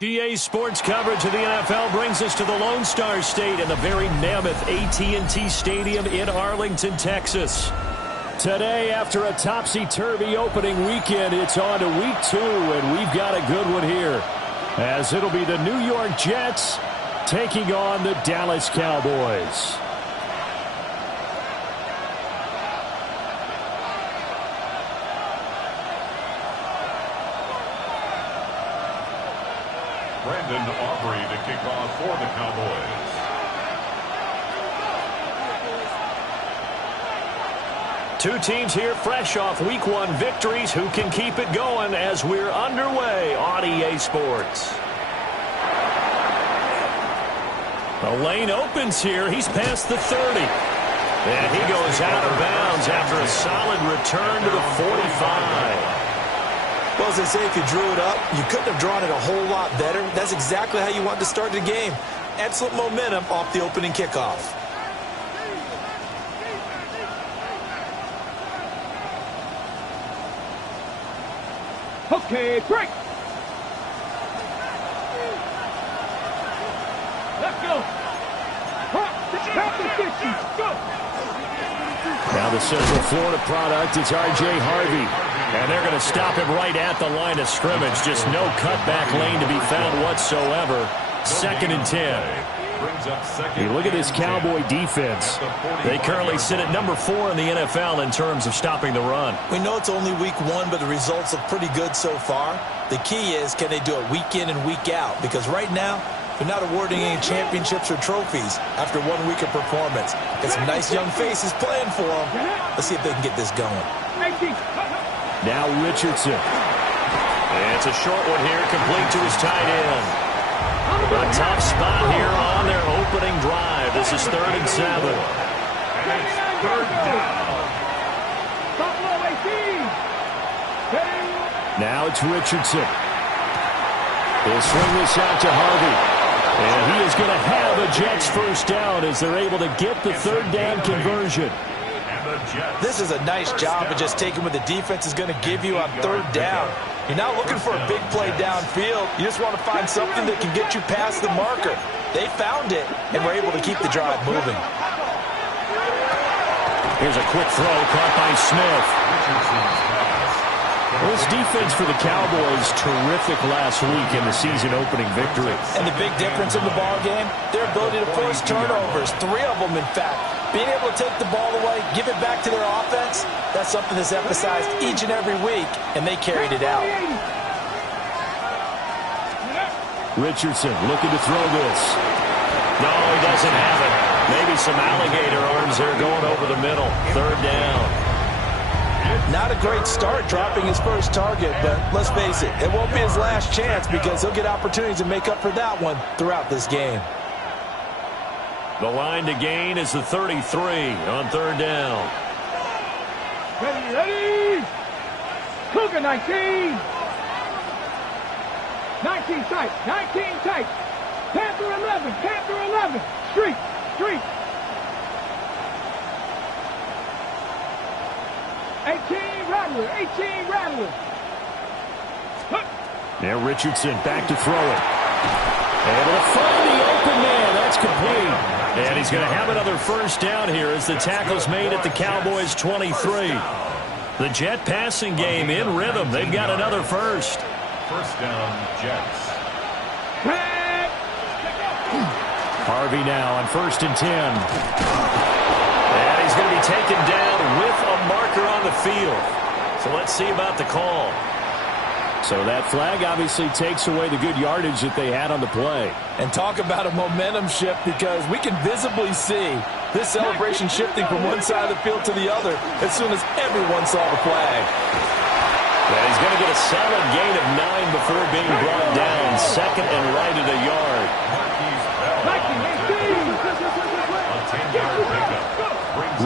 GA Sports coverage of the NFL brings us to the Lone Star State and the very mammoth AT&T Stadium in Arlington, Texas. Today, after a topsy-turvy opening weekend, it's on to week 2, and we've got a good one here, as it'll be the New York Jets taking on the Dallas Cowboys. Brandon Aubrey to kick off for the Cowboys. Two teams here fresh off Week 1 victories. Who can keep it going as we're underway on EA Sports? The lane opens here. He's past the 30. And he goes out of bounds after a solid return to the 45. Well, as they say, if you drew it up, you couldn't have drawn it a whole lot better. That's exactly how you wanted to start the game. Excellent momentum off the opening kickoff. Okay, break. Let's go. Go. Now the Central Florida product, it's R.J. Harvey. And they're going to stop him right at the line of scrimmage. Just no cutback lane to be found whatsoever. 2nd and 10. You look at this Cowboy defense. They currently sit at number 4 in the NFL in terms of stopping the run. We know it's only week 1, but the results look pretty good so far. The key is, can they do it week in and week out? Because right now, they're not awarding any championships or trophies after 1 week of performance. Got some nice young faces playing for them. Let's see if they can get this going. Now Richardson. And it's a short one here, complete to his tight end. A tough spot here on their opening drive. This is 3rd and 7. And it's 3rd down. Now it's Richardson. He'll swing this out to Harvey. And he is going to have a Jets first down as they're able to get the 3rd down conversion. This is a nice job of just taking what the defense is going to give you on 3rd down. You're not looking for a big play downfield. You just want to find something that can get you past the marker. They found it, and were able to keep the drive moving. Here's a quick throw caught by Smith. Well, this defense for the Cowboys, terrific last week in the season opening victory. And the big difference in the ball game, their ability to force turnovers, 3 of them in fact. Being able to take the ball away, give it back to their offense, that's something that's emphasized each and every week, and they carried it out. Richardson looking to throw this. No, he doesn't have it. Maybe some alligator arms there going over the middle. 3rd down. Not a great start dropping his first target, but let's face it, it won't be his last chance because he'll get opportunities to make up for that one throughout this game. The line to gain is the 33 on 3rd down. Ready. Cougar 19. 19 tight. 19 tight. Panther 11. Panther 11. Street. 18 Rattler. 18 Rattler. Now Richardson back to throw it. Able to find the open man. That's complete. And he's going to have another first down here as the tackle's made at the Cowboys' 23. The Jet passing game in rhythm. They've got another first. First down, Jets. Harvey now on 1st and 10. And he's going to be taken down with a marker on the field. So let's see about the call. So that flag obviously takes away the good yardage that they had on the play. And talk about a momentum shift, because we can visibly see this celebration shifting from one side of the field to the other as soon as everyone saw the flag. And he's going to get a solid gain of 9 before being brought down. 2nd and right at a yard.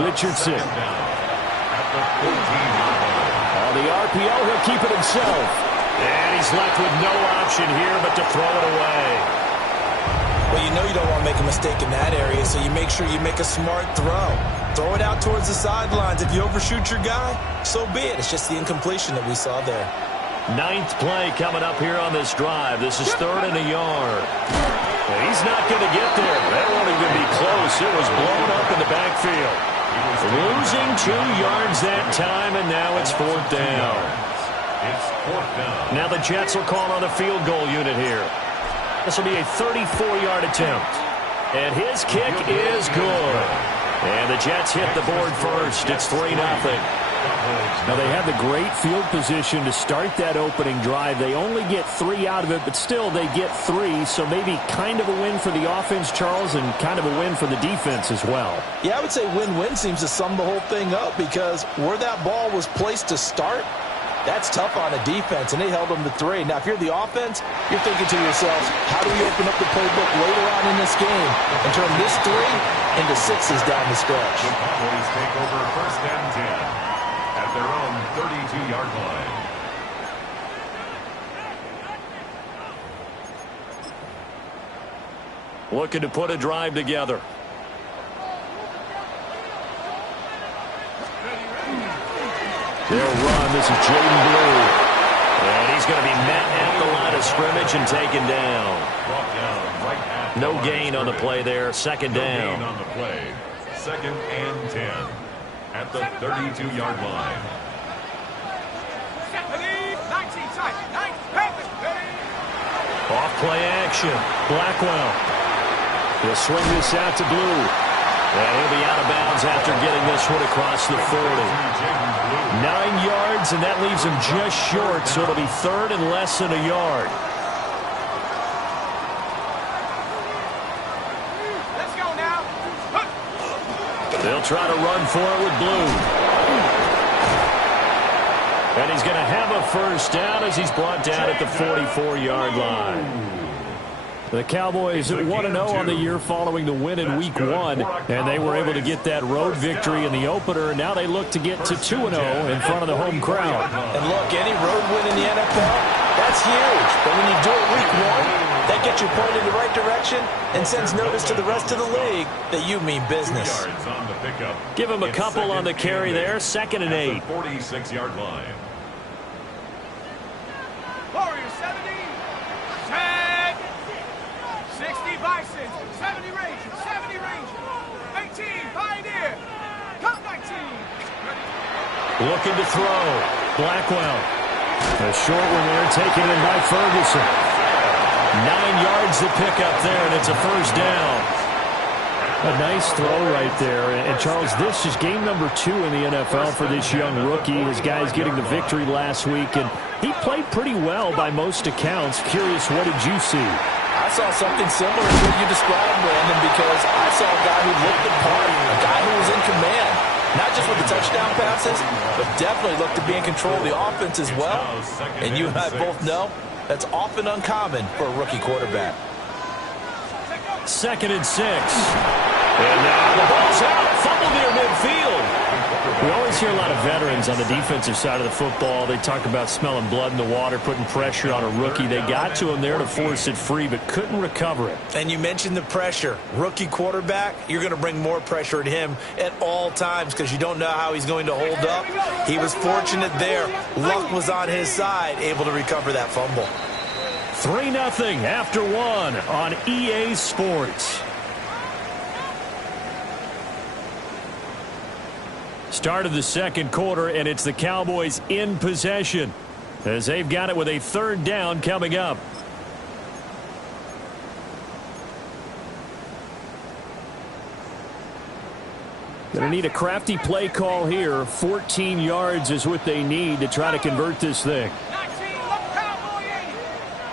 Richardson. The RPO, he'll keep it himself. And he's left with no option here but to throw it away. Well, you know you don't want to make a mistake in that area, so you make sure you make a smart throw. Throw it out towards the sidelines. If you overshoot your guy, so be it. It's just the incompletion that we saw there. Ninth play coming up here on this drive. This is 3rd and a yard. He's not going to get there. That won't even be close. It was blown up in the backfield. Losing 2 yards that time, and now it's 4th down. It's 4th down. Now the Jets will call on the field goal unit here. This will be a 34-yard attempt. And his kick is good. And the Jets hit the board first. It's 3-0. Now, they have the great field position to start that opening drive. They only get 3 out of it, but still they get 3. So maybe kind of a win for the offense, Charles, and kind of a win for the defense as well. Yeah, I would say win-win seems to sum the whole thing up because where that ball was placed to start, that's tough on a defense, and they held them to 3. Now, if you're the offense, you're thinking to yourselves, how do we open up the playbook later on in this game and turn this 3 into 6s down the stretch? The Cowboys take over 1st and 10 at their own 32-yard line. Looking to put a drive together. They'll run. This is Jaden Blue. And he's going to be met at the line of scrimmage and taken down. No gain on the play there. 2nd down. No gain on the play. 2nd and 10 at the 32-yard line. Off play action. Blackwell. He'll swing this out to Blue. And he'll be out of bounds after getting this one across the 40. 9 yards, and that leaves him just short, so it'll be 3rd and less than a yard. Let's go now. They'll try to run for it with Blue. And he's going to have a 1st down as he's brought down at the 44-yard line. The Cowboys 1-0 on the year following the win in Week 1, and they were able to get that road victory in the opener. Now they look to get to 2-0 in front of the home crowd. And look, any road win in the NFL, that's huge. But when you do it Week 1, that gets you pointed in the right direction and sends notice to the rest of the league that you mean business. Give him a couple on the carry there. 2nd and 8. 46-yard line. Warriors 70. 10. 60 Bison. 70 Rangers. 70 Rangers. 18 Pioneer. Come 19. Looking to throw. Blackwell. A short one there, taken in by Ferguson. 9 yards to pick up there, and it's a 1st down. A nice throw right there. And Charles, this is game number 2 in the NFL for this young rookie. His guys getting the victory last week, and he played pretty well by most accounts. Curious, what did you see? I saw something similar to what you described, Brandon, because I saw a guy who looked the part, a guy who was in command. Not just with the touchdown passes, but definitely looked to be in control of the offense as well. And you and I both know that's often uncommon for a rookie quarterback. 2nd and 6. And now the ball's out. Fumble near midfield. We always hear a lot of veterans on the defensive side of the football. They talk about smelling blood in the water, putting pressure on a rookie. They got to him there to force it free, but couldn't recover it. And you mentioned the pressure. Rookie quarterback, you're going to bring more pressure at him at all times because you don't know how he's going to hold up. He was fortunate there. Luck was on his side, able to recover that fumble. 3-0 after 1 on EA Sports. Start of the 2nd quarter, and it's the Cowboys in possession as they've got it with a 3rd down coming up. Going to need a crafty play call here. 14 yards is what they need to try to convert this thing. 19, look, Cowboy 80.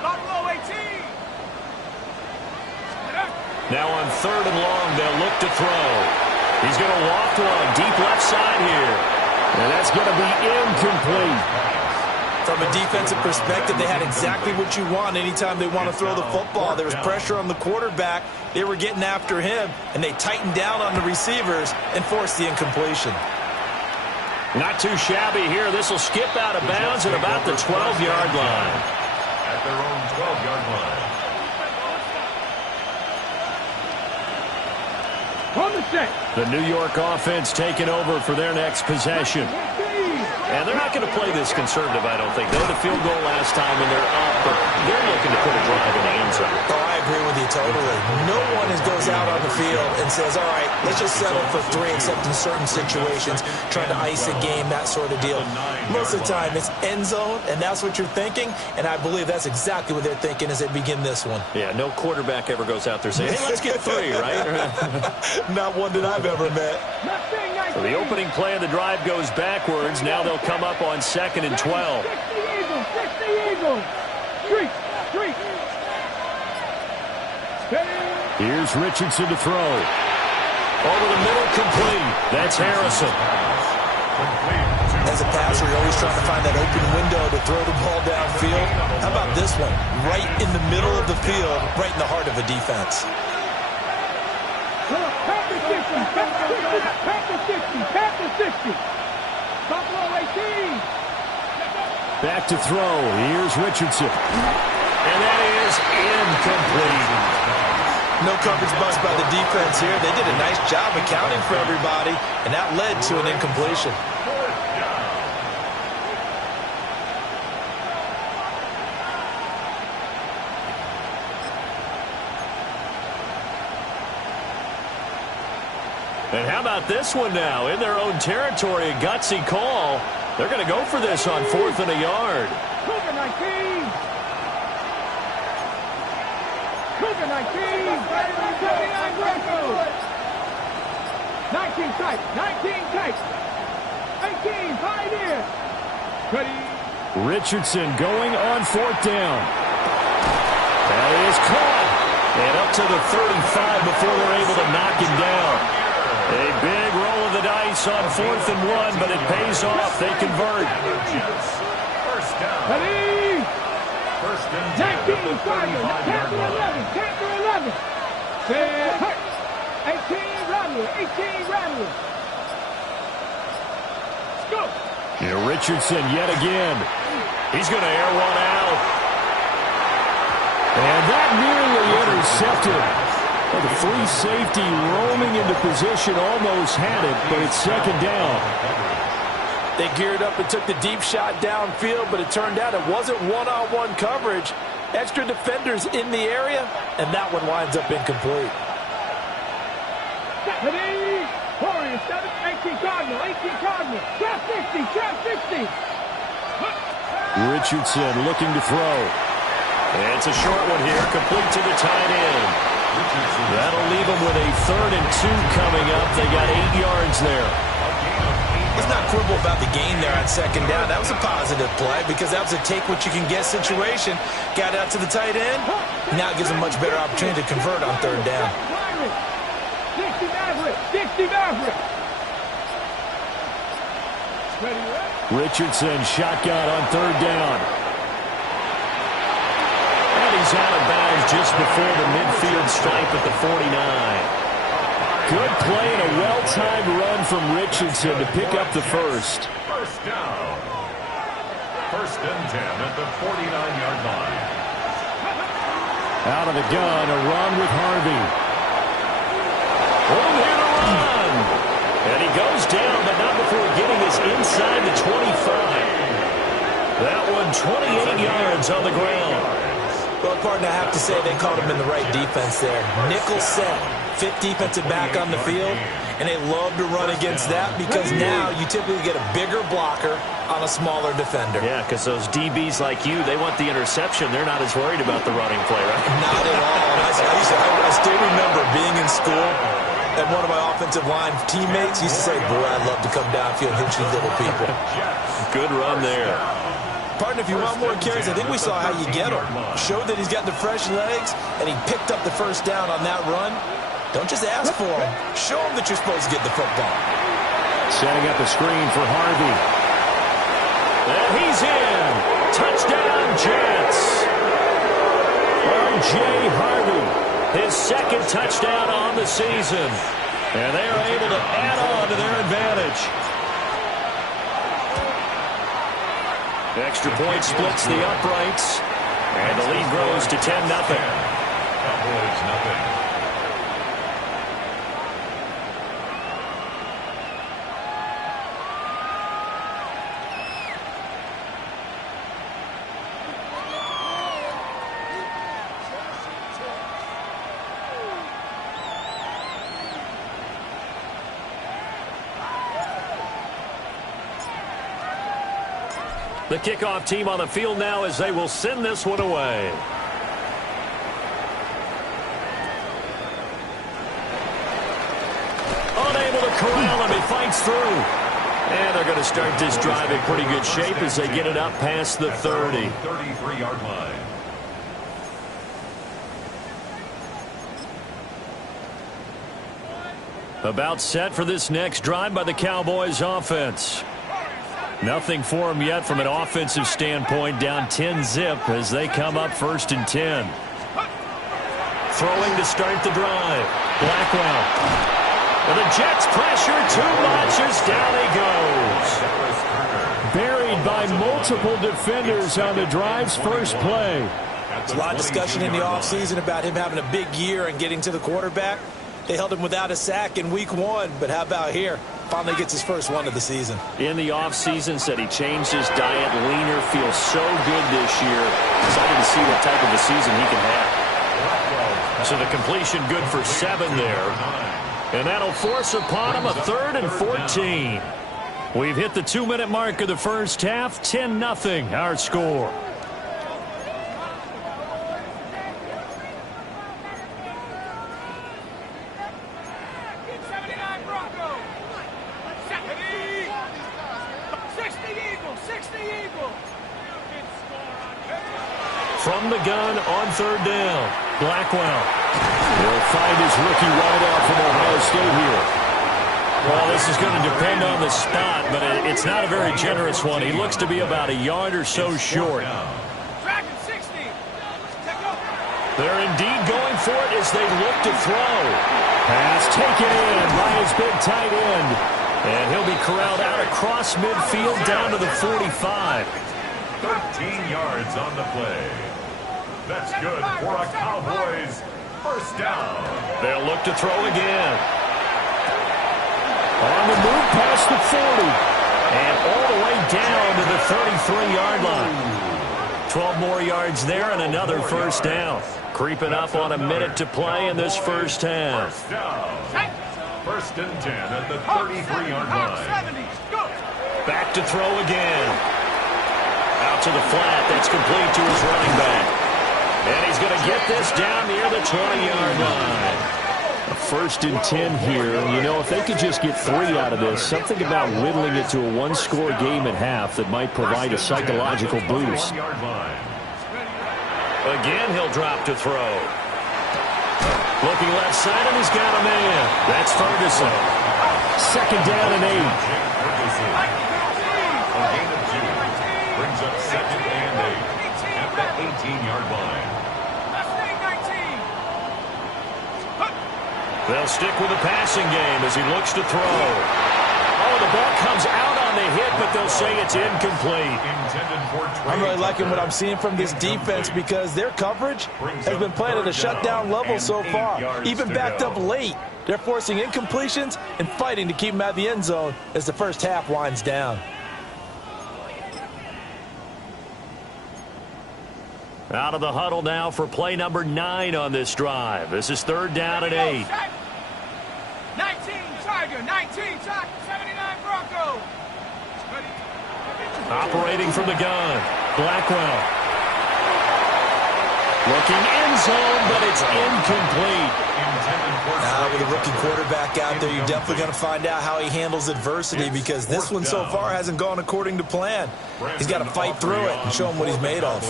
Buffalo 18. Now on 3rd and long, they'll look to throw. He's going to loft one deep left side here. And that's going to be incomplete. From a defensive perspective, they had exactly what you want anytime they want to throw the football. There was pressure on the quarterback. They were getting after him, and they tightened down on the receivers and forced the incompletion. Not too shabby here. This will skip out of bounds at about the 12-yard line. At their own 12-yard line. On the set. The New York offense taking over for their next possession. And they're not going to play this conservative, I don't think. They had the field goal last time, and they're up, but they're looking to put a drive in the end zone. Oh, I agree with you totally. No one goes out on the field and says, all right, let's just settle for 3, except in certain situations, trying to ice a game, that sort of deal. Most of the time, it's end zone, and that's what you're thinking, and I believe that's exactly what they're thinking as they begin this one. Yeah, no quarterback ever goes out there saying, hey, let's get 3, right? Not one that I've ever met. So the opening play of the drive goes backwards. Now they'll come up on 2nd and 12. 60 Eagles. Streak. Here's Richardson to throw. Over the middle, complete. That's Harrison. As a passer, you're always trying to find that open window to throw the ball downfield. How about this one? Right in the middle of the field, right in the heart of a defense. Pass the 60. Buffalo 18. Back to throw. Here's Richardson. And that is incomplete. No coverage bust by the defense here. They did a nice job accounting for everybody, and that led to an incompletion. And how about this one now? In their own territory, a gutsy call. They're going to go for this on 4th and a yard. Cougar 19. 19 tight. 18 Pioneer. Ready. Richardson going on 4th down. That is caught. And up to the 35 before they're able to knock him down. A big roll of the dice on 4th and 1, but it pays off. They convert. First down. Ready. First and 19 10 at the Pioneer. 35-yard line. 11. Set. 18 Rattler. Let's go. Here Richardson yet again. He's going to air one out. And that nearly intercepted. Well, the free safety roaming into position almost had it, but it's 2nd down. They geared up and took the deep shot downfield, but it turned out it wasn't one-on-one coverage. Extra defenders in the area, and that one winds up incomplete. Ready. Warriors 7. 18 Cardinal. Trap 60. Richardson looking to throw. And it's a short one here, complete to the tight end. That'll leave them with a 3rd and 2 coming up. They got 8 yards there. Let's not quibble about the gain there on 2nd down. That was a positive play because that was a take-what-you-can-get situation. Got out to the tight end. Now it gives them much better opportunity to convert on 3rd down. 60 Maverick. Richardson shotgun on 3rd down. He's out of bounds just before the midfield stripe at the 49. Good play and a well-timed run from Richardson to pick up the first. First down. First and 10 at the 49-yard line. Out of the gun, a run with Harvey. Oh, here to run. And he goes down, but not before getting us inside the 25. That one 28 yards on the ground. Well, partner, I have to say they caught him in the right defense there. Nickel set, 5th defensive back on the field, and they love to run against that because now you typically get a bigger blocker on a smaller defender. Yeah, because those DBs like you, they want the interception. They're not as worried about the running play, right? Not at all. I still remember being in school, and one of my offensive line teammates used to say, boy, I'd love to come downfield and hit you little people. Good run there. Partner, if you want more carries, I think we saw how you get him. Showed that he's got the fresh legs, and he picked up the first down on that run. Don't just ask for him. Show him that you're supposed to get the football. Setting up a screen for Harvey. And he's in. Touchdown, Jets. R.J. Harvey, his 2nd touchdown on the season. And they are able to add on to their advantage. Extra point splits the uprights, and the lead grows to 10-0. Cowboys nothing. The kickoff team on the field now as they will send this one away. Unable to corral him. He fights through. And they're going to start this drive in pretty good shape as they get it up past the 30. 33-yard line. About set for this next drive by the Cowboys offense. Nothing for them yet from an offensive standpoint. Down 10-zip as they come up 1st and 10. Throwing to start the drive. Blackwell. And the Jets pressure too much as down he goes. Buried by multiple defenders on the drive's first play. There's a lot of discussion in the offseason about him having a big year and getting to the quarterback. They held him without a sack in week 1, but how about here? Finally gets his first one of the season. In the offseason, said he changed his diet, leaner, feels so good this year. Excited to see what type of a season he can have. So the completion good for 7 there. And that'll force upon him a 3rd and 14. We've hit the 2-minute mark of the first half. 10-0 our score. From the gun on 3rd down. Blackwell. He'll find his rookie wideout from Ohio State here. Well, this is going to depend on the spot, but it's not a very generous one. He looks to be about a yard or so short. They're indeed going for it as they look to throw. Pass taken in by his big tight end. And he'll be corralled out across midfield down to the 45. 13 yards on the play. That's good for a Cowboys first down. They'll look to throw again. On the move past the 40. And all the way down to the 33-yard line. 12 more yards there and another first down. Creeping up on a minute to play in this first half. First down. 1st and 10 at the 33-yard line. Back to throw again. Out to the flat. That's complete to his running back. And he's going to get this down near the 20-yard line. A 1st and 10 here. You know, if they could just get 3 out of this, something about whittling it to a 1-score game at half that might provide a psychological boost. Again, he'll drop to throw. Looking left side, and he's got a man. That's Ferguson. 2nd down and 8. A gain of 2 brings up 2nd and 8 at the 18-yard line. They'll stick with the passing game as he looks to throw. Oh, the ball comes out on the hit, but they'll say it's incomplete. I'm really liking what I'm seeing from this defense because their coverage has been playing at a shutdown level so far. Even backed up late. They're forcing incompletions and fighting to keep them out of the end zone as the first half winds down. Out of the huddle now for play number 9 on this drive. This is 3rd down and 8. 19 Tiger, 19 Tiger, 79 Bronco. Operating from the gun. Blackwell. Looking end zone, but it's incomplete. Now, with a rookie quarterback out there, you're definitely going to find out how he handles adversity because this one so far hasn't gone according to plan. He's got to fight through it and show him what he's made of.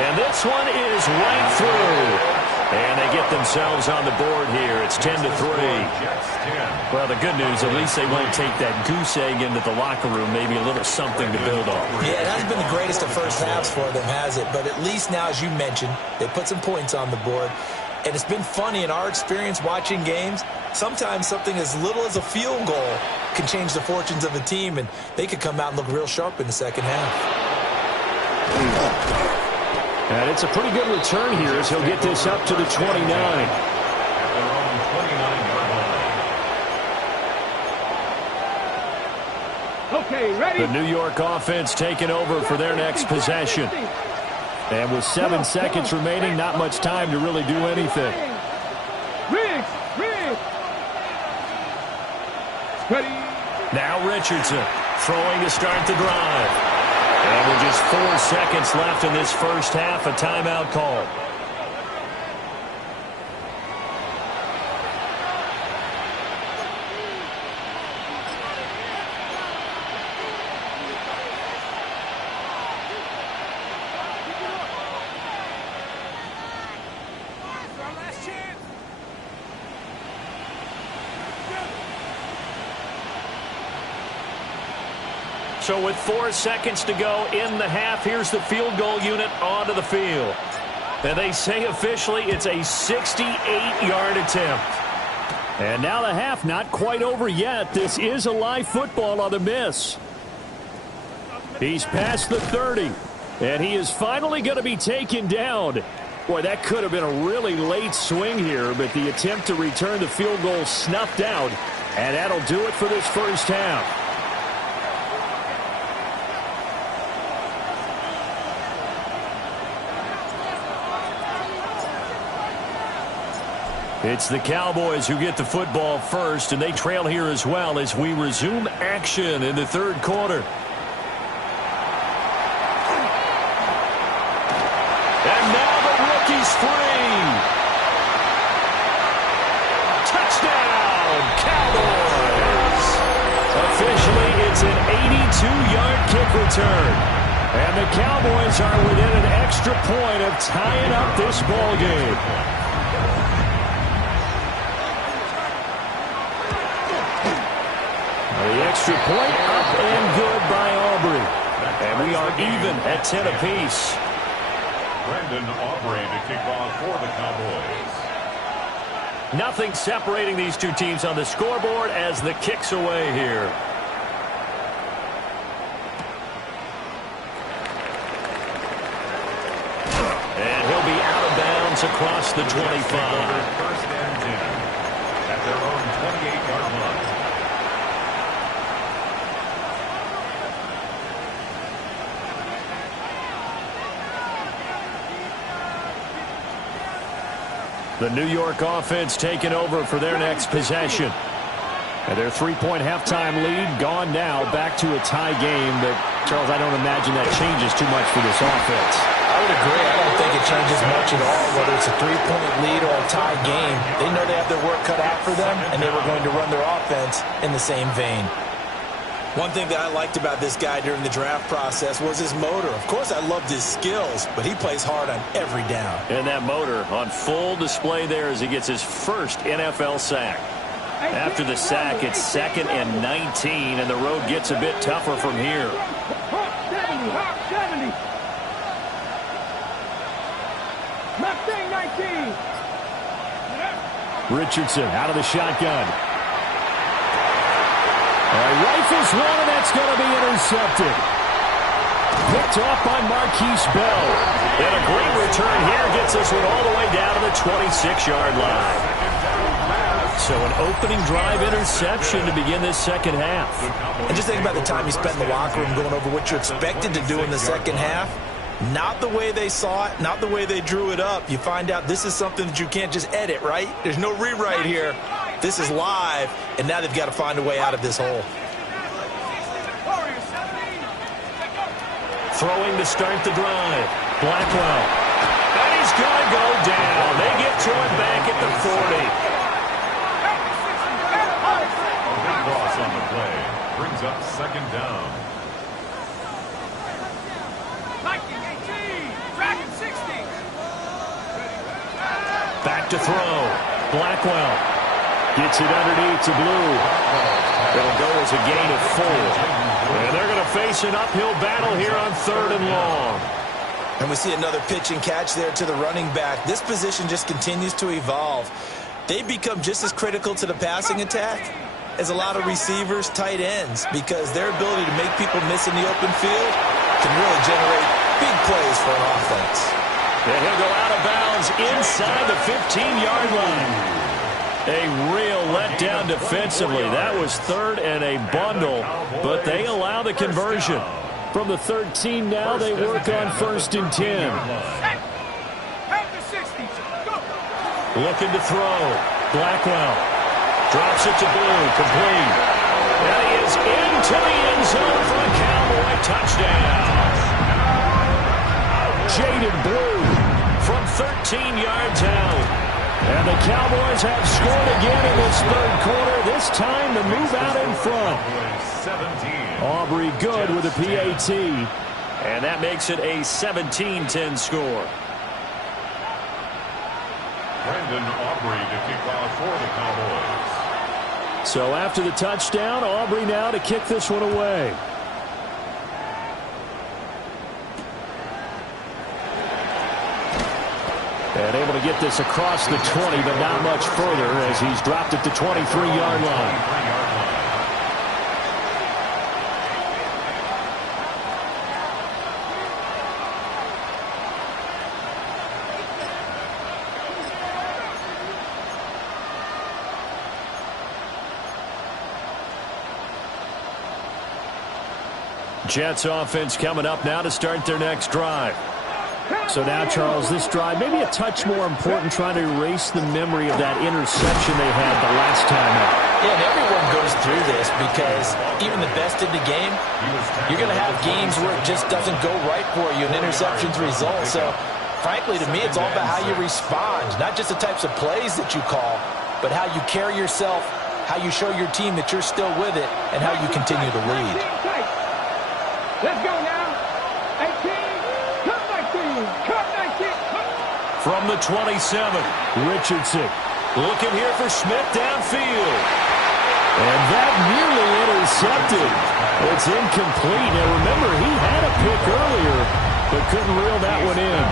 And this one is right through. And they get themselves on the board here. It's 10-3. Well, the good news, at least they won't take that goose egg into the locker room. Maybe a little something to build on. Yeah, it hasn't been the greatest of first halves for them, has it? But at least now, as you mentioned, they put some points on the board. And it's been funny in our experience watching games. Sometimes something as little as a field goal can change the fortunes of a team, and they could come out and look real sharp in the second half. And it's a pretty good return here as he'll get this up to the 29. Okay, ready? The New York offense taking over for their next possession. And with 7 seconds remaining, not much time to really do anything. Riggs. Ready? Now Richardson. Throwing to start the drive. And with just 4 seconds left in this first half, a timeout call. So with 4 seconds to go in the half, here's the field goal unit onto the field. And they say officially it's a 68-yard attempt. And now the half not quite over yet. This is a live football on the miss. He's past the 30. And he is finally going to be taken down. Boy, that could have been a really late swing here, but the attempt to return the field goal snuffed out. And that'll do it for this first half. It's the Cowboys who get the football first, and they trail here as well as we resume action in the third quarter. And now the rookie's free. Touchdown, Cowboys. Officially, it's an 82-yard kick return. And the Cowboys are within an extra point of tying up this ball game. The extra point up and good by Aubrey. And we are even at 10 apiece. Brandon Aubrey to kick off for the Cowboys. Nothing separating these two teams on the scoreboard as the kick's away here. And he'll be out of bounds across the 25. First and 10 at their own 28-yard line. The New York offense taking over for their next possession. And their 3-point halftime lead gone now, back to a tie game. But, Charles, I don't imagine that changes too much for this offense. I would agree. I don't think it changes much at all, whether it's a 3-point lead or a tie game. They know they have their work cut out for them, and they were going to run their offense in the same vein. One thing that I liked about this guy during the draft process was his motor. Of course, I loved his skills, but he plays hard on every down. And that motor on full display there as he gets his first NFL sack. After the sack, it's 2nd and 19, and the road gets a bit tougher from here. 70. Mustang 19. Richardson out of the shotgun. Rifles one, and that's going to be intercepted. Picked off by Marquise Bell. And a great return here gets this one all the way down to the 26-yard line. So an opening drive interception to begin this second half. And just think about the time you spent in the locker room going over what you expected to do in the second half. Not the way they saw it, not the way they drew it up. You find out this is something that you can't just edit, right? There's no rewrite here. This is live, and now they've got to find a way out of this hole. Throwing to start the drive. Blackwell. And he's going to go down. They get to him back at the 40. A big loss on the play. Brings up second down. Back to throw. Blackwell. Gets it underneath to Blue. It'll go as a gain of 4. And they're going to face an uphill battle here on 3rd and long. And we see another pitch and catch there to the running back. This position just continues to evolve. They become just as critical to the passing attack as a lot of receivers, tight ends, because their ability to make people miss in the open field can really generate big plays for an offense. And he'll go out of bounds inside the 15-yard line. A real letdown defensively. That was 3rd and a bundle, but they allow the conversion. From the 13 now, they work on 1st and 10. Looking to throw. Blackwell drops it to Blue, complete. And he is into the end zone for a Cowboy touchdown. Jaded Blue from 13 yards out. And the Cowboys have scored again in this third quarter. This time to move out in front. Aubrey good with a PAT. And that makes it a 17-10 score. Brandon Aubrey to kick off for the Cowboys. So after the touchdown, Aubrey now to kick this one away. And able to get this across the 20, but not much further as he's dropped at the 23-yard line. Jets offense coming up now to start their next drive. So now, Charles, this drive maybe a touch more important, trying to erase the memory of that interception they had the last time out. Yeah, and everyone goes through this because even the best in the game, you're going to have games where it just doesn't go right for you, and interceptions result. So, frankly, to me, it's all about how you respond, not just the types of plays that you call, but how you carry yourself, how you show your team that you're still with it, and how you continue to lead. Let's go now. 18. Come 19. Come 19. From the 27, Richardson looking here for Smith downfield. And that nearly intercepted. It's incomplete. Now, remember, he had a pick earlier, but couldn't reel that one in.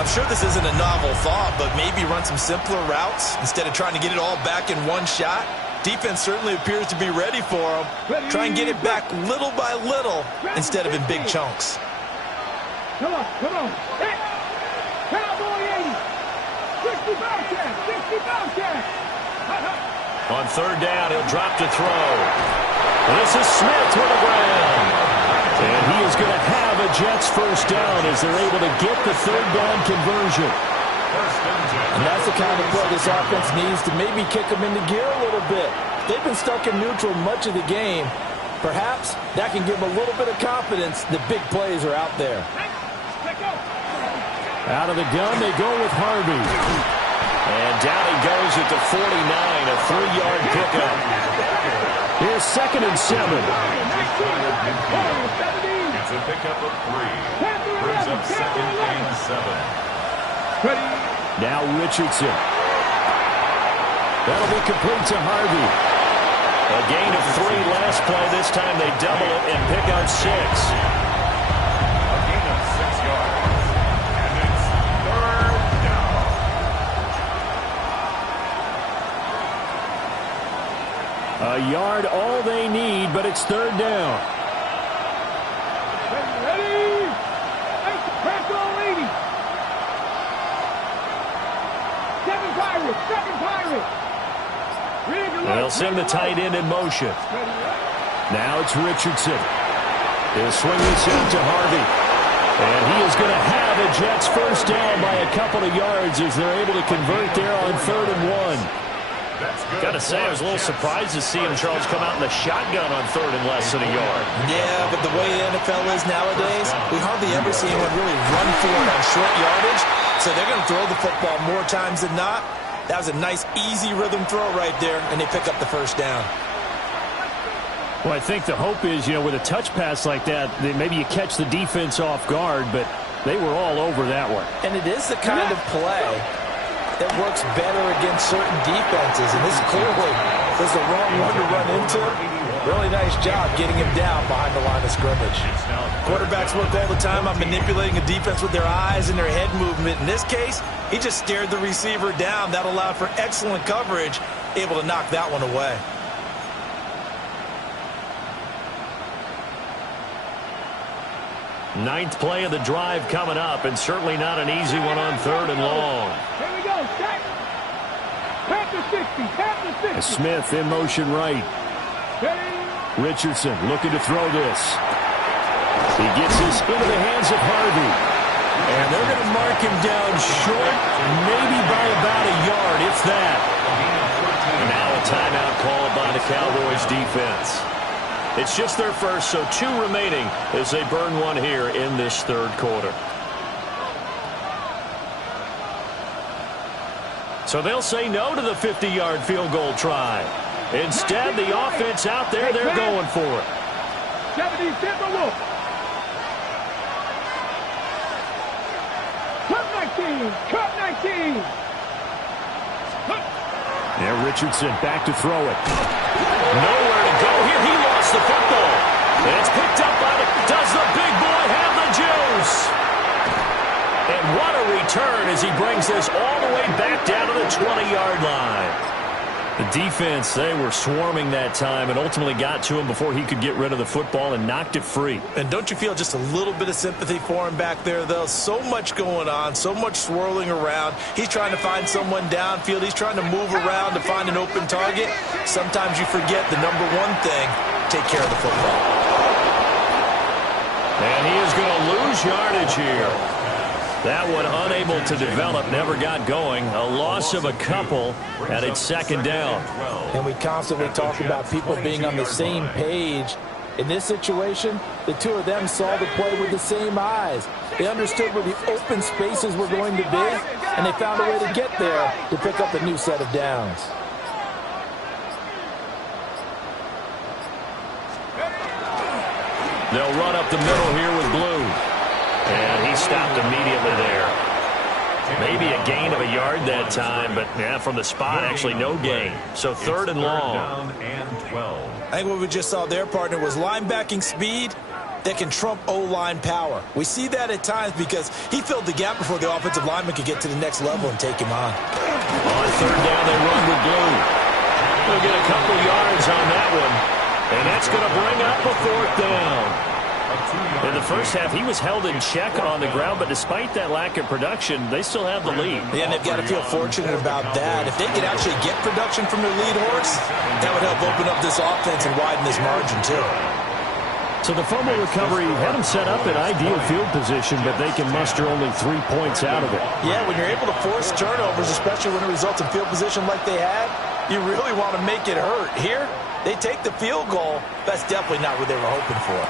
I'm sure this isn't a novel thought, but maybe run some simpler routes instead of trying to get it all back in one shot. Defense certainly appears to be ready for him. Try and get it back little by little instead of in big chunks. Come on, come on. Hey. Cowboy 80. 60 Bobcat. 60 Bobcat. On third down, he'll drop to throw. This is Smith with the ground. And he is going to have a Jets first down as they're able to get the third down conversion. And that's the kind of play this offense needs to maybe kick them into gear a little bit. They've been stuck in neutral much of the game. Perhaps that can give them a little bit of confidence that big plays are out there. Out of the gun, they go with Harvey. And down he goes at the 49, a 3-yard pickup. Here's 2nd and 7. It's a pickup of 3. Brings up 2nd and 7. Now Richardson. That'll be complete to Harvey. A gain of 3 last play. This time they double it and pick up 6. A gain of 6 yards. And it's third down. A yard all they need, but it's third down. Ready? Press all 80. 7 Pirates. 7 Pirates. They'll send the tight end in motion. Now it's Richardson. He'll swing this out to Harvey. And he is going to have a Jets first down by a couple of yards as they're able to convert there on 3rd and 1. Got to say, I was a little surprised to see him, Charles, come out in the shotgun on 3rd and less than a yard. Yeah, but the way the NFL is nowadays, we hardly ever see anyone really run for it on short yardage. So they're going to throw the football more times than not. That was a nice, easy rhythm throw right there, and they pick up the first down. Well, I think the hope is, with a touch pass like that maybe you catch the defense off guard, but they were all over that one. And it is the kind of play that works better against certain defenses, and this clearly was the wrong one to run into. Really nice job getting him down behind the line of scrimmage. Quarterbacks work all the time on manipulating a defense with their eyes and their head movement. In this case, he just stared the receiver down. That allowed for excellent coverage, able to knock that one away. Ninth play of the drive coming up, and certainly not an easy one on 3rd and long. Here we go. Check. Panther 60. Panther 60. Smith in motion right. Richardson looking to throw this. He gets this into the hands of Harvey. And they're going to mark him down short, maybe by about a yard, if that. And now a timeout called by the Cowboys defense. It's just their first, so 2 remaining as they burn one here in this third quarter. So they'll say no to the 50-yard field goal try. Instead, the offense out there, they're going for it. 70 Timberwolves. Cut 19. Yeah, Richardson back to throw it. Nowhere to go here. He lost the football. It's picked up by does the big boy have the juice? And what a return as he brings this all the way back down to the 20-yard line. The defense, they were swarming that time and ultimately got to him before he could get rid of the football and knocked it free. And don't you feel just a little bit of sympathy for him back there, though? So much going on, so much swirling around. He's trying to find someone downfield. He's trying to move around to find an open target. Sometimes you forget the number one thing, take care of the football. And he is going to lose yardage here. That one unable to develop, never got going. A loss of a couple, and it's second down. And we constantly talk about people being on the same page. In this situation, the two of them saw the play with the same eyes. They understood where the open spaces were going to be, and they found a way to get there to pick up a new set of downs. They'll run up the middle here with Blue. And he stopped immediately there. Maybe a gain of a yard that time, but yeah, from the spot, actually no gain. So third and long. I think what we just saw there, partner, was linebacking speed that can trump O-line power. We see that at times because he filled the gap before the offensive lineman could get to the next level and take him on. On third down, they run with Blue. They'll get a couple yards on that one. And that's going to bring up a fourth down. In the first half, he was held in check on the ground, but despite that lack of production, they still have the lead. Yeah, and they've got to feel fortunate about that. If they could actually get production from their lead horse, that would help open up this offense and widen this margin, too. So the fumble recovery had them set up in ideal field position, but they can muster only 3 points out of it. Yeah, when you're able to force turnovers, especially when it results in field position like they had, you really want to make it hurt. Here, they take the field goal. That's definitely not what they were hoping for.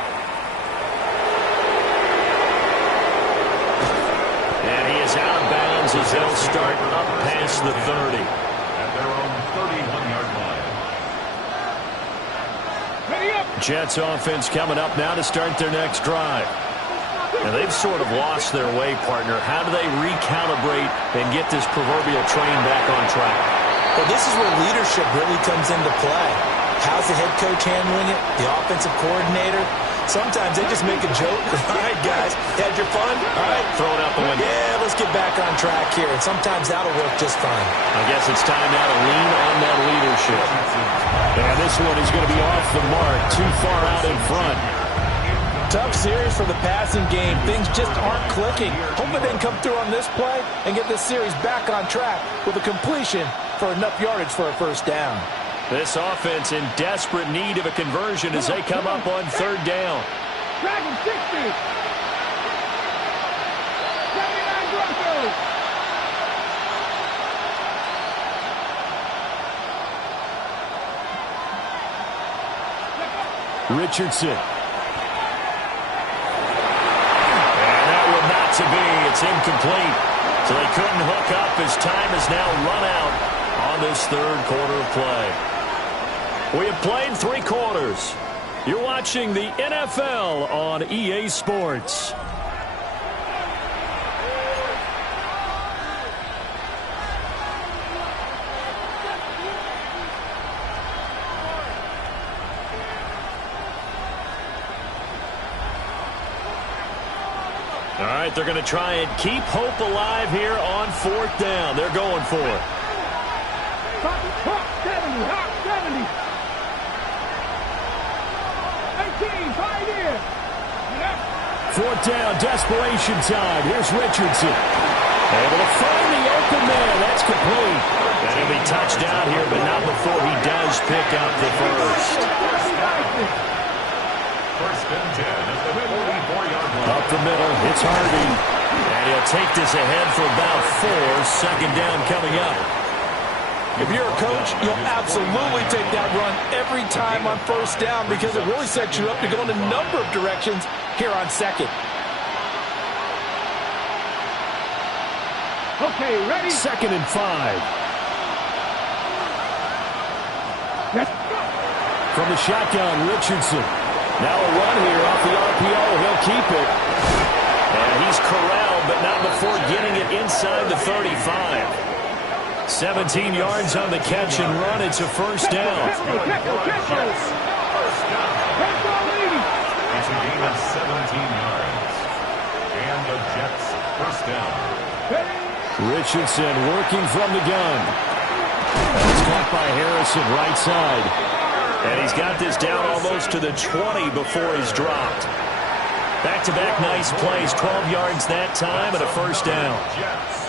Out of bounds as they'll start up past the 30. At their own 31-yard line. Jets offense coming up now to start their next drive. And they've sort of lost their way, partner. How do they recalibrate and get this proverbial train back on track? Well, this is where leadership really comes into play. How's the head coach handling it? The offensive coordinator? Sometimes they just make a joke. All right, guys, had your fun? All right, throw it out the window. Yeah, let's get back on track here. And sometimes that'll work just fine. I guess it's time now to lean on that leadership. And this one is going to be off the mark, too far out in front. Tough series for the passing game. Things just aren't clicking. Hoping they can come through on this play and get this series back on track with a completion for enough yardage for a first down. This offense in desperate need of a conversion as they come up on third down. Dragon 60. 79 Broncos. Richardson. And that one not to be. It's incomplete. So they couldn't hook up as time has now run out on this third quarter of play. We have played 3 quarters. You're watching the NFL on EA Sports. All right, they're going to try and keep hope alive here on fourth down. They're going for it. Hawk 70, Hawk 70. 18, Pioneer. Fourth down, desperation time. Here's Richardson. Able to find the open man. That's complete. And he'll be touched down here, but not before he does pick up the first. First and 10 at the 44-yard line. Up the middle, it's Harvey. And he'll take this ahead for about 4. Second down coming up. If you're a coach, you'll absolutely take that run every time on first down because it really sets you up to go in a number of directions here on second. Okay, ready? 2nd and 5. Let's go. From the shotgun, Richardson. Now a run here off the RPO. He'll keep it. And he's corralled, but not before getting it inside the 35. 17 yards on the catch and run. It's a first down. It's a gain of 17 yards. And the Jets first down. Richardson working from the gun. That's caught by Harrison, right side. And he's got this down almost to the 20 before he's dropped. Back-to-back nice plays, 12 yards that time and a first down.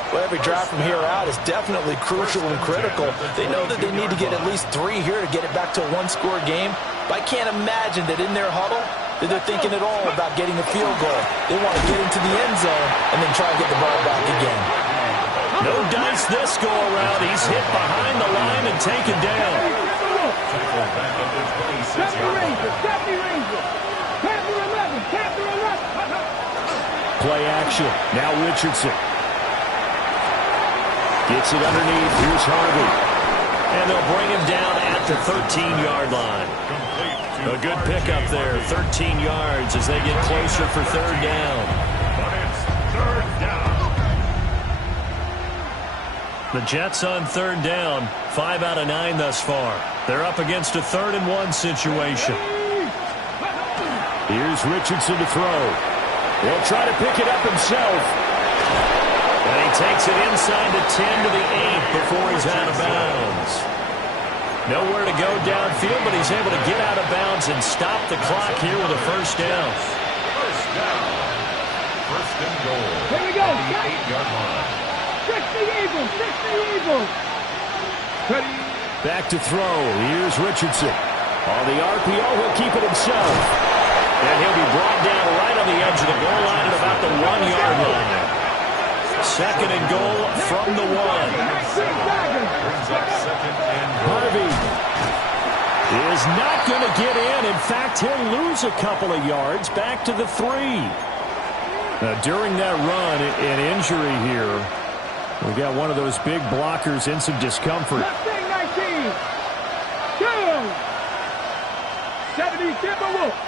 Well, every drive from here out is definitely crucial and critical. They know that they need to get at least 3 here to get it back to a one-score game. But I can't imagine that in their huddle that they're thinking at all about getting a field goal. They want to get into the end zone and then try to get the ball back again. No dice this go-around. He's hit behind the line and taken down. Play action. Now Richardson. Gets it underneath. Here's Harvey. And they'll bring him down at the 13-yard line. A good pickup there. 13 yards as they get closer for third down. But it's third down. The Jets on third down. 5 out of 9 thus far. They're up against a 3rd and 1 situation. Here's Richardson to throw. He'll try to pick it up himself. And he takes it inside the 10 to the 8 before he's out of bounds. Nowhere to go downfield, but he's able to get out of bounds and stop the clock here with a first down. First down. First and goal. Here we go. On the 8-yard line. 60 Eagles. 60 Eagles. Ready? Back to throw. Here's Richardson. On the RPO, he'll keep it himself. And he'll be brought down right on the edge of the goal line at about the 1-yard line. 2nd and goal from the 1. Brings up second and goal. Harvey is not going to get in. In fact, he'll lose a couple of yards back to the 3. Now, during that run, an injury here. We got one of those big blockers in some discomfort. Left thing 19. 2. 70 Timberwolves.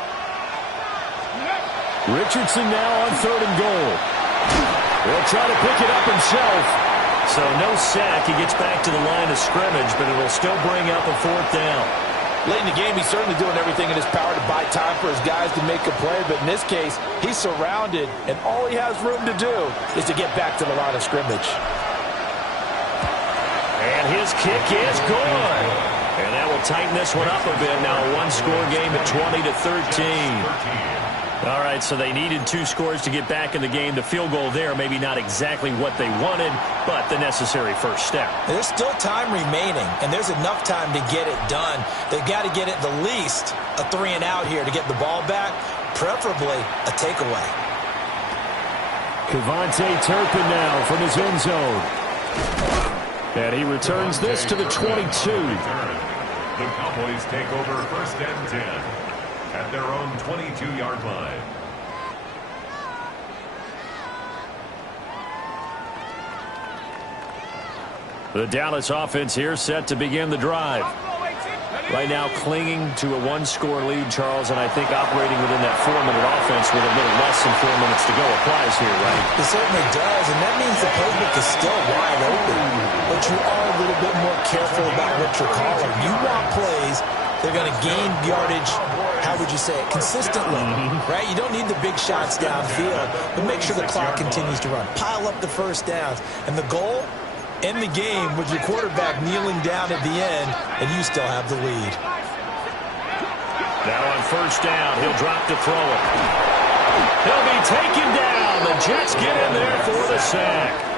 Richardson now on 3rd and goal. He'll try to pick it up himself. So no sack. He gets back to the line of scrimmage, but it'll still bring up a 4th down. Late in the game, he's certainly doing everything in his power to buy time for his guys to make a play. But in this case, he's surrounded, and all he has room to do is to get back to the line of scrimmage. And his kick is good. And that will tighten this one up a bit. Now a one-score game at 20-13. All right, so they needed 2 scores to get back in the game. The field goal there, maybe not exactly what they wanted, but the necessary first step. There's still time remaining, and there's enough time to get it done. They've got to get at the least a 3-and-out here to get the ball back, preferably a takeaway. Kevontae Turpin now from his end zone. And he returns this to the 22. The Cowboys take over first and 10 at their own 22-yard line. The Dallas offense here set to begin the drive. Right now clinging to a 1-score lead, Charles, and I think operating within that 4-minute offense with a little less than 4 minutes to go applies here, right? It certainly does, and that means the playbook is still wide open. But you are a little bit more careful about what you're calling. You want plays they're going to gain yardage, how would you say it, consistently, right? You don't need the big shots downfield, but make sure the clock continues to run. Pile up the first downs. And the goal, end the game with your quarterback kneeling down at the end, and you still have the lead. Now on first down, he'll drop to throw it. He'll be taken down. The Jets get in there for the sack.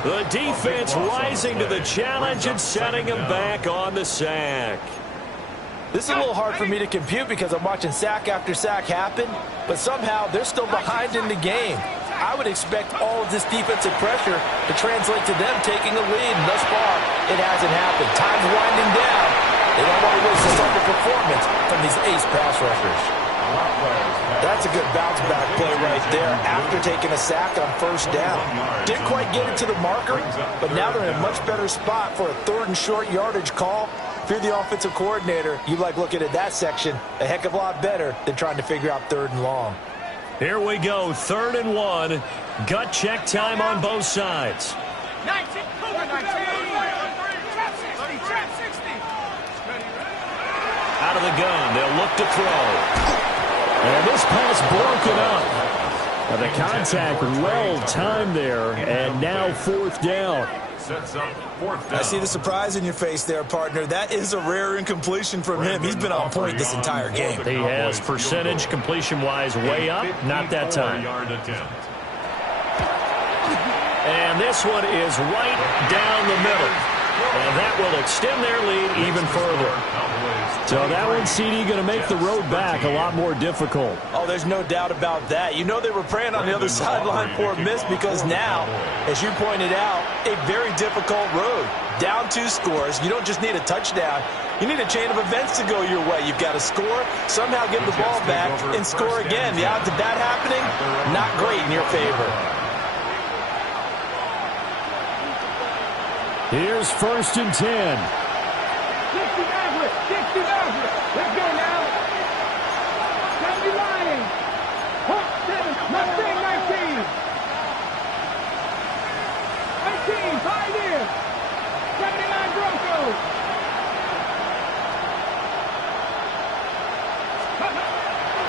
The defense rising to the challenge and setting him back on the sack. This is a little hard for me to compute because I'm watching sack after sack happen, but somehow they're still behind in the game. I would expect all of this defensive pressure to translate to them taking the lead, and thus far, it hasn't happened. Time's winding down. They don't want to waste a type of performance from these ace pass rushers. That's a good bounce-back play right there after taking a sack on first down. Didn't quite get it to the marker, but now they're in a much better spot for a 3rd and short yardage call. If you're the offensive coordinator, you like looking at that section a heck of a lot better than trying to figure out 3rd and long. Here we go, 3rd and 1. Gut check time on both sides. 19, 19. Out of the gun, they'll look to throw. And this pass broken up. The contact well timed there, and now 4th down. Sets up 4th down. I see the surprise in your face there, partner. That is a rare incompletion from him. He's been on point this entire game. He has percentage completion-wise way up, not that time. And this one is right down the middle. And that will extend their lead even further. So that one, CD, going to make the road back a lot more difficult. Oh, there's no doubt about that. You know they were praying on the other sideline for a miss because now, as you pointed out, a very difficult road. Down 2 scores. You don't just need a touchdown. You need a chain of events to go your way. You've got to score, somehow get the ball back, and score again. The odds of that happening, not great in your favor. Here's 1st and 10. 60 Maverick, 60 Maverick. Let's go now. 70 Lions. 7, Mustang 19. 19, Pioneer. 79 Broncos.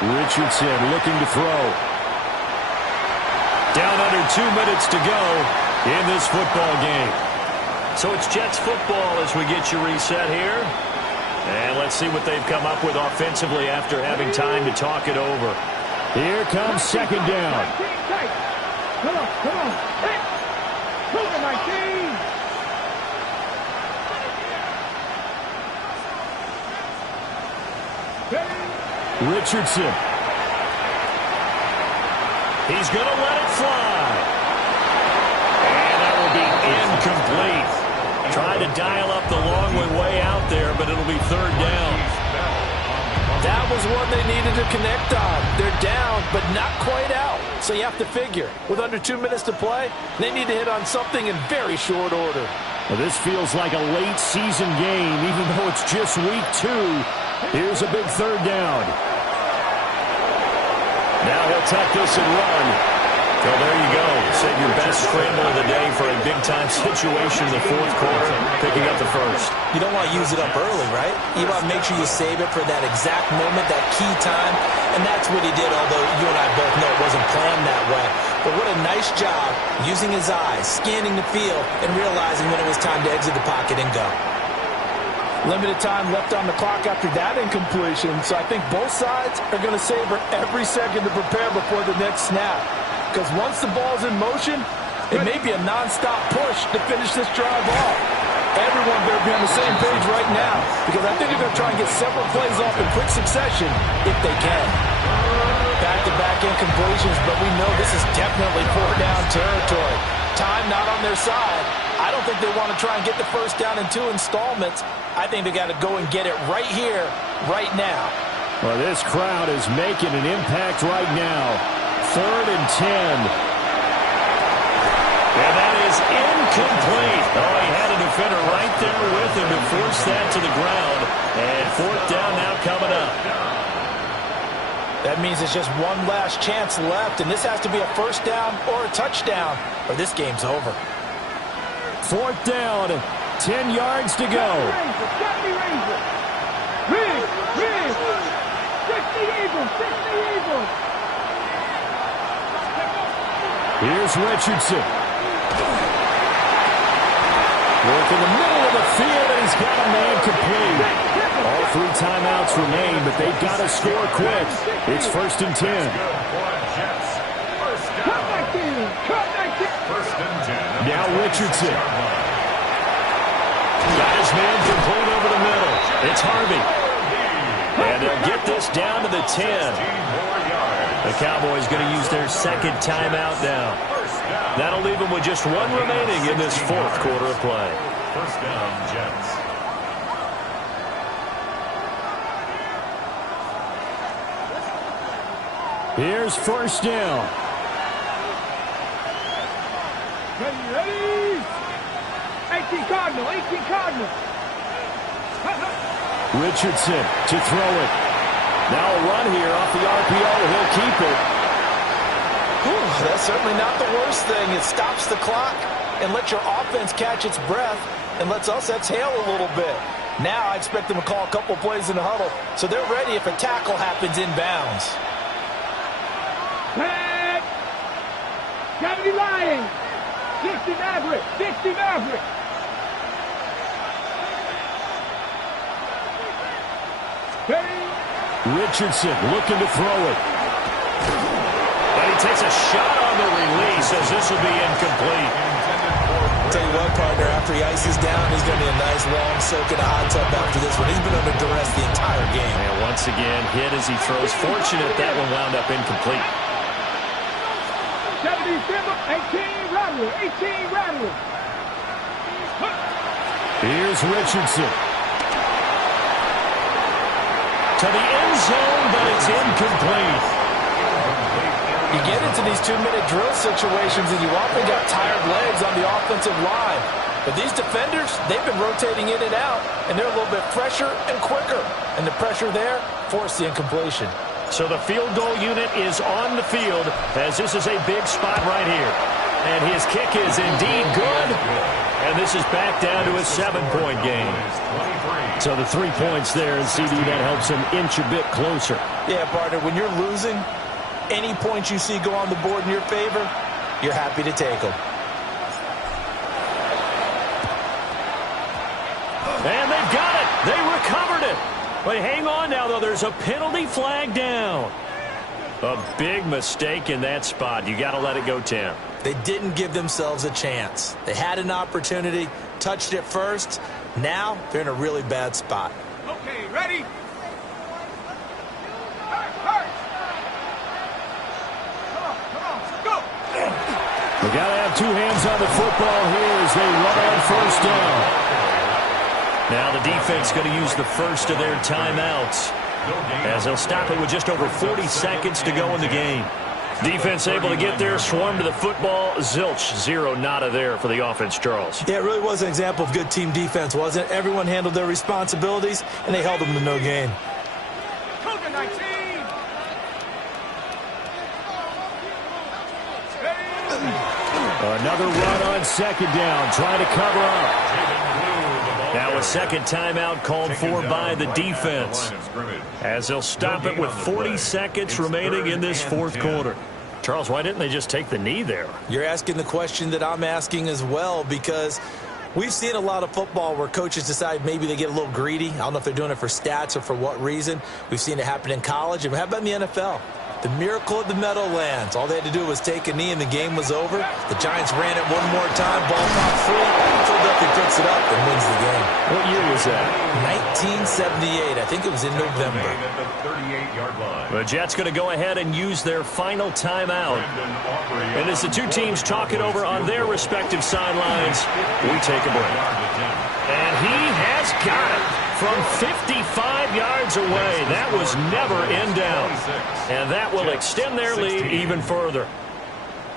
Richardson looking to throw. Down under 2 minutes to go in this football game. So it's Jets football as we get you reset here. And let's see what they've come up with offensively after having time to talk it over. Here comes 2nd down. Come on, come on. Hey, move it, 19. Richardson. He's going to let it fly. And that will be incomplete. Trying to dial up the long way out there, but it'll be 3rd down. That was one they needed to connect on. They're down, but not quite out. So you have to figure, with under 2 minutes to play, they need to hit on something in very short order. Well, this feels like a late season game, even though it's just week 2. Here's a big 3rd down. Now he'll tuck this and run. So there you go. Save your best scramble of the day for a big-time situation in the 4th quarter, picking up the 1st. You don't want to use it up early, right? You want to make sure you save it for that exact moment, that key time, and that's what he did, although you and I both know it wasn't planned that way. But what a nice job using his eyes, scanning the field, and realizing when it was time to exit the pocket and go. Limited time left on the clock after that incompletion, so I think both sides are going to savor every second to prepare before the next snap. Because once the ball's in motion, it may be a non-stop push to finish this drive off. Everyone better be on the same page right now, because I think they're going to try and get several plays off in quick succession if they can. Back-to-back incompletions, but we know this is definitely 4th-down territory. Time not on their side. I don't think they want to try and get the 1st down in 2 installments. I think they got to go and get it right here, right now. Well, this crowd is making an impact right now. 3rd and 10. And that is incomplete. Oh, he had a defender right there with him to force that to the ground. And 4th down now coming up. That means it's just one last chance left, and this has to be a 1st down or a touchdown, or this game's over. 4th down, 10 yards to go. 60 Eagles. Here's Richardson. Work in the middle of the field, and he's got a man complete. All 3 timeouts remain, but they've got to score quick. It's 1st and 10. Now Richardson. Got his man complete over the middle. It's Harvey. And they'll get this down to the 10. The Cowboys going to use their 2nd timeout now. That'll leave them with just one remaining in this fourth quarter of play. First down, Jets. Here's first down. Ready? 18 Cardinal, 18 Cardinal. Richardson to throw it. Now a run here off the RPO. He'll keep it. Whew, that's certainly not the worst thing. It stops the clock and lets your offense catch its breath and lets us exhale a little bit. Now I expect them to call a couple plays in the huddle so they're ready if a tackle happens inbounds. Pat! 70 Lions! 60 Maverick! 60 Maverick! Richardson looking to throw it. But he takes a shot on the release as this will be incomplete. Tell you what, partner, after he ices down, he's going to be a nice long soak in a hot tub after this one. He's been under duress the entire game. And once again, hit as he throws. Fortunate that one wound up incomplete. 18 Rattler, 18 Rattler. Here's Richardson. To the end zone, but it's incomplete. You get into these 2-minute drill situations and you often got tired legs on the offensive line. But these defenders, they've been rotating in and out, and they're a little bit fresher and quicker. And the pressure there forced the incompletion. So the field goal unit is on the field as this is a big spot right here. And his kick is indeed good. And this is back down to a 7-point game. So the 3 points there, and CD, that helps him inch a bit closer. Yeah, partner, when you're losing, any points you see go on the board in your favor, you're happy to take them. And they've got it. They recovered it. But hang on now, though. There's a penalty flag down. A big mistake in that spot. You got to let it go, Tim. They didn't give themselves a chance. They had an opportunity, touched it first. Now they're in a really bad spot. Okay, ready? We got to have two hands on the football here as they run on first down. Now the defense going to use the first of their timeouts as they'll stop it with just over 40 seconds to go in the game. Defense able to get there, swarm to the football. Zilch, zero, nada there for the offense, Charles. Yeah, it really was an example of good team defense, wasn't it? Everyone handled their responsibilities, and they held them to no gain. Another run on second down, trying to cover up. Now a second timeout called for by the defense as they'll stop it with 40 seconds remaining in this fourth quarter. Charles, why didn't they just take the knee there? You're asking the question that I'm asking as well, because we've seen a lot of football where coaches decide maybe they get a little greedy. I don't know if they're doing it for stats or for what reason. We've seen it happen in college. And how about in the NFL? The miracle of the Meadowlands. All they had to do was take a knee and the game was over. The Giants ran it one more time. Ball popped free. Philadelphia picks it up and wins the game. What year was that? 1978. I think it was in November. The Jets going to go ahead and use their final timeout. And as the two teams talk it over on their respective sidelines, we take a break. And he has got it. From 55 yards away, that was never in doubt. And that will extend their lead even further.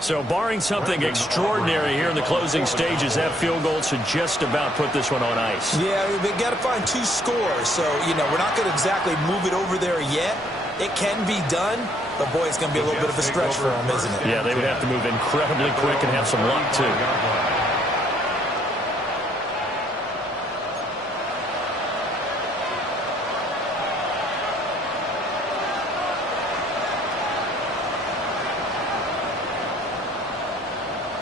So barring something extraordinary here in the closing stages, that field goal should just about put this one on ice. Yeah, they got to find two scores. So, you know, we're not going to exactly move it over there yet. It can be done, but boy, it's going to be a little bit of a stretch for them, isn't it? Yeah, they would have to move incredibly quick and have some luck, too.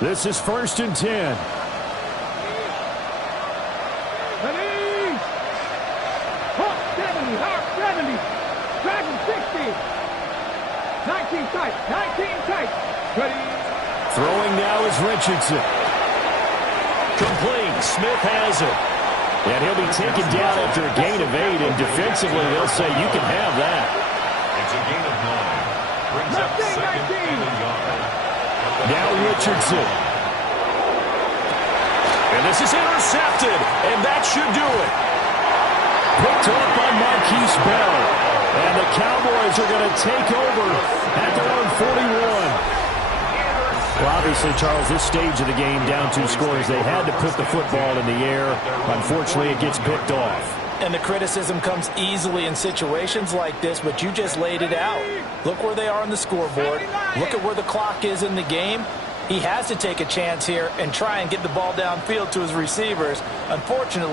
This is 1st and 10. Ready? Hawk 70, Hawk 70. Dragon 60. 19 tight, 19 tight. Ready? Throwing now is Richardson. Complete. Smith has it. And he'll be taken down after a gain of 8, and defensively they'll say you can have that. It's a gain of 9. Brings up 2nd and a yard. Now Richardson. And this is intercepted, and that should do it. Picked up by Marquise Bell. And the Cowboys are going to take over at their own 41. Well, obviously, Charles, this stage of the game, down 2 scores, they had to put the football in the air. Unfortunately, it gets picked off. And the criticism comes easily in situations like this, but you just laid it out. Look where they are on the scoreboard. Look at where the clock is in the game. He has to take a chance here and try and get the ball downfield to his receivers. Unfortunately,